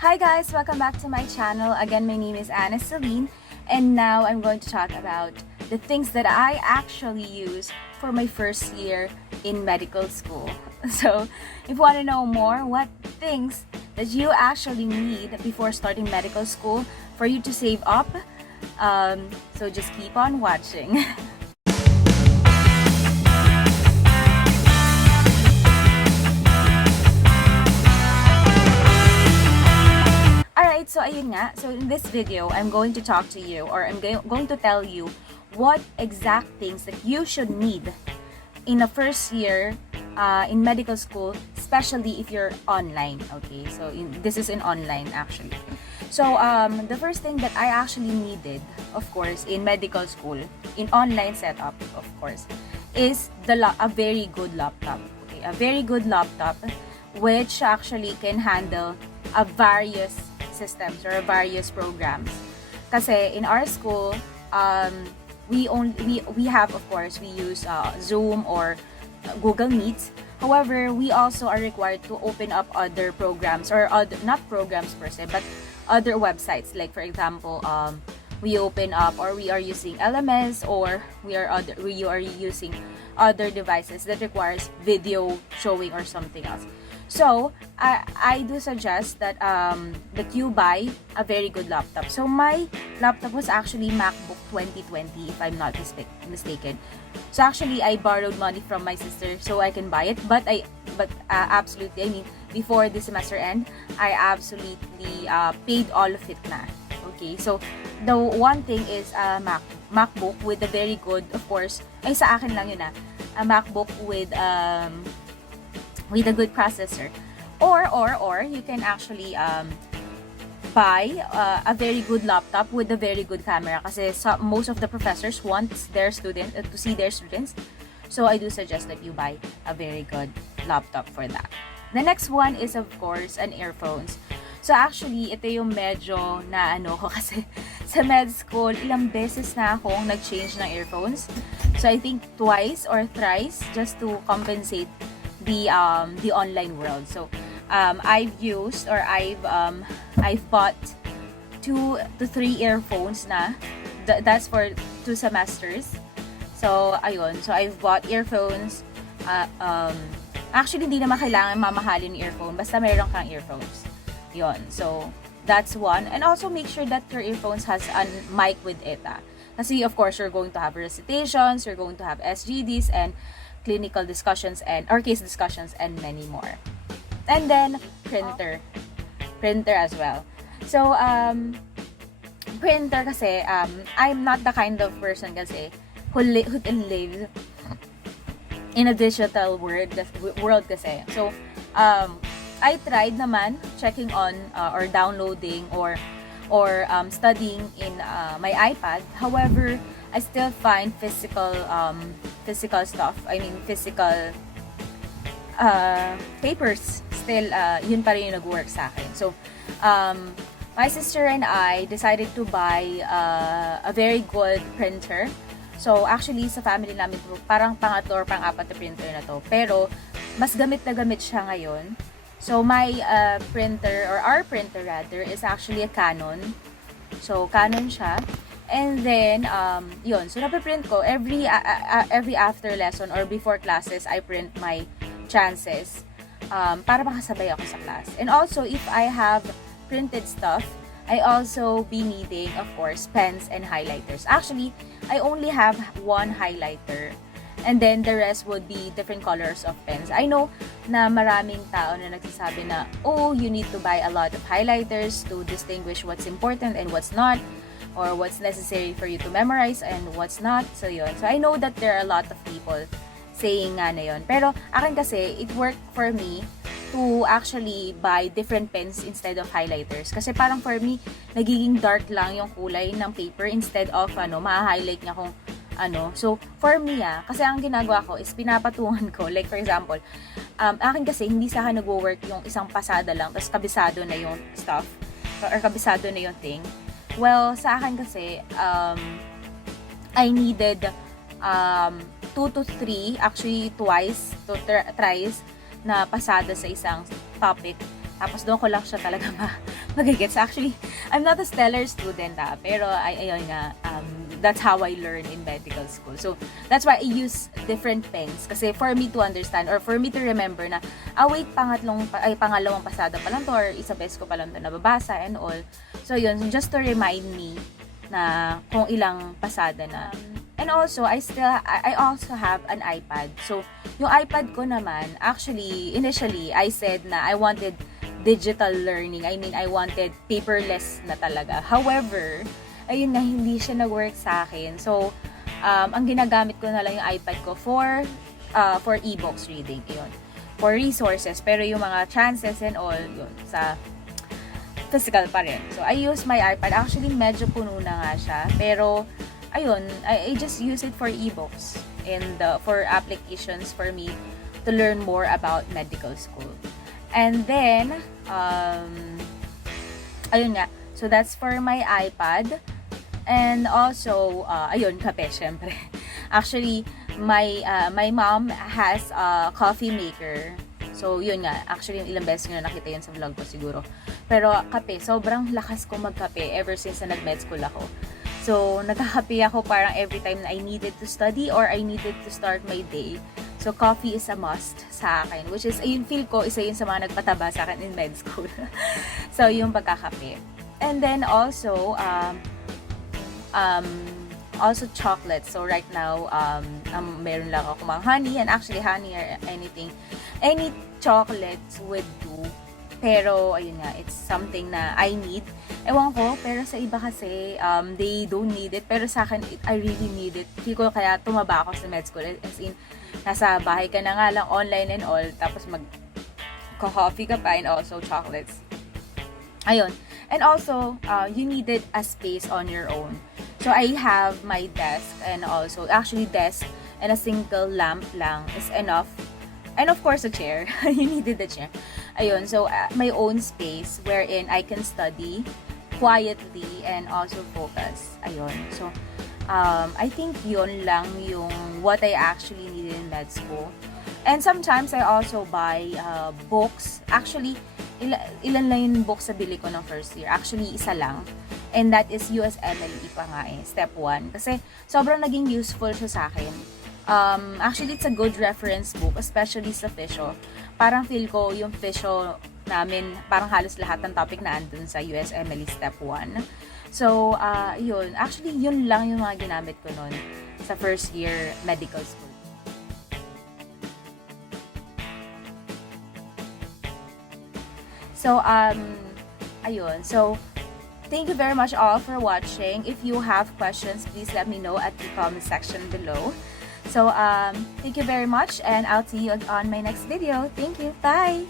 Hi guys, welcome back to my channel. Again, my name is Anna Celine, and now I'm going to talk about the things that I actually use for my first year in medical school. So, if you want to know more, what things that you actually need before starting medical school for you to save up, so just keep on watching. Alright, so ayun nga. So in this video, I'm going to talk to you, or I'm going to tell you what exact things that you should need in a first year in medical school, especially if you're online. Okay, so this is in online actually. So the first thing that I actually needed, of course, in medical school, in online setup, of course, is a very good laptop. Okay, a very good laptop, which actually can handle a various systems or various programs. Kasi in our school, we have, of course, we use Zoom or Google Meets. However, we also are required to open up other programs, or other, not programs per se, but other websites. Like for example, we open up, or we are using LMS, or we are using other devices that requires video showing or something else. So I do suggest that you buy a very good laptop. So my laptop was actually MacBook 2020, if I'm not mistaken. So actually I borrowed money from my sister so I can buy it. But absolutely, I mean, before the semester end, I absolutely paid all of it na. Okay, so the one thing is MacBook with a very good, of course, ay sa akin lang yun a MacBook with a good processor, or you can actually buy a very good laptop with a very good camera, kasi most of the professors want their student to see their students. So I do suggest that you buy a very good laptop for that. The next one is, of course, an earphones. So actually, ito yung medyo na ano ko, kasi sa med school, ilang beses na akong nag-change ng earphones. So I think twice or thrice, just to compensate the online world. So I've used, or I've bought 2 to 3 earphones na. That's for 2 semesters. So ayun, so I've bought earphones. Actually, hindi naman kailangan mamahalin yung earphone, basta mayroon kang earphones. Yon. So that's one. And also make sure that your earphones has a mic with it. Kasi of course, you're going to have recitations, you're going to have SGDs and clinical discussions or case discussions and many more. And then printer as well. So printer kasi I'm not the kind of person kasi who lives in a digital world kasi. So I tried naman checking on or downloading or studying in my iPad. However, I still find physical stuff. I mean, physical papers still yun pa rin yung nag-work sa akin. So my sister and I decided to buy a very good printer. So actually sa family namin parang pangatlo or pang-apat na printer na to. Pero mas gamit na gamit siya ngayon. So my printer, or our printer rather, is actually a Canon. So Canon siya. And then yun, so napiprint ko every after lesson or before classes, I print my chances para makasabay ako sa class. And also if I have printed stuff, I also be needing, of course, pens and highlighters. Actually, I only have one highlighter. And then the rest would be different colors of pens. I know na maraming tao na nagsasabi na, oh, you need to buy a lot of highlighters to distinguish what's important and what's not, or what's necessary for you to memorize and what's not. So yun. So I know that there are a lot of people saying nga na yun. Pero akin kasi, it worked for me to actually buy different pens instead of highlighters. Kasi parang for me, nagiging dark lang yung kulay ng paper instead of ma-highlight niya kung ano. So, for me kasi ang ginagawa ko is pinapatungan ko. Like, for example, akin kasi hindi sa akin nag-work yung isang pasada lang, tapos kabisado na yung stuff, or kabisado na yung thing. Well, sa akin kasi, I needed 2 to 3, actually twice to thrice na pasada sa isang topic Tapos doon ko lang siya talaga magigets. Actually, I'm not a stellar student pero ayun nga, that's how I learn in medical school. So, that's why I use different pens. Kasi for me to understand or for me to remember na, wait, pangalawang pasada pa lang to or isa beses ko pa lang to nababasa and all. So, yun, just to remind me na kung ilang pasada na. And also, I also have an iPad. So, yung iPad ko naman, actually, initially, I said na I wanted digital learning. I mean, I wanted paperless na talaga. However, ayun na, hindi siya nag-work sa akin. So, ang ginagamit ko na lang yung iPad ko for e-books reading. Yun. For resources. Pero yung mga chances and all, yun, sa physical pa rin. So, I use my iPad. Actually, medyo puno na nga siya. Pero, ayun, I just use it for e-books and for applications for me to learn more about medical school. And then, ayun nga. So, that's for my iPad. And also, ayun, kape, syempre. Actually, my mom has a coffee maker. So, yun nga. Actually, ilang beses nyo na nakita yun sa vlog ko siguro. Pero, kape, sobrang lakas ko magkape ever since na nag-med school ako. So, nagkakape ako parang every time na I needed to study or I needed to start my day. So, coffee is a must sa akin. Which is, ayun, feel ko, isa yun sa mga nagpataba sa akin in med school. So, yung pagkakape. And then, also, also chocolate. So, right now, meron lang ako mga honey. And actually, honey or anything. Any chocolates would do. Pero, ayun nga, it's something na I need. Ewan ko, pero sa iba kasi, they don't need it. Pero sa akin, I really need it. Feel ko kaya tumaba ako sa med school. As in, nasa bahay ka na nga lang, online and all. Tapos mag-coffee ka pa and also chocolates. Ayun. And also, you needed a space on your own. So, I have my desk and also, actually desk and a single lamp lang is enough. And of course, a chair. You needed a chair. Ayun, so my own space wherein I can study quietly and also focus. Ayun. So, I think yun lang yung what I actually needed in med school. And sometimes I also buy books. Actually, ilan lang yung books sa bili ko ng first year. Actually, isa lang. And that is USMLE pa nga step 1. Kasi sobrang naging useful siya sa akin. Actually, it's a good reference book, especially sa physio. Parang feel ko yung physio namin, parang halos lahat ng topic na andun sa USMLE Step 1. So, yun. Actually, yun lang yung mga ginamit ko nun sa first year medical school. So, ayun. So, thank you very much all for watching. If you have questions, please let me know at the comment section below. So, thank you very much and I'll see you on my next video. Thank you. Bye!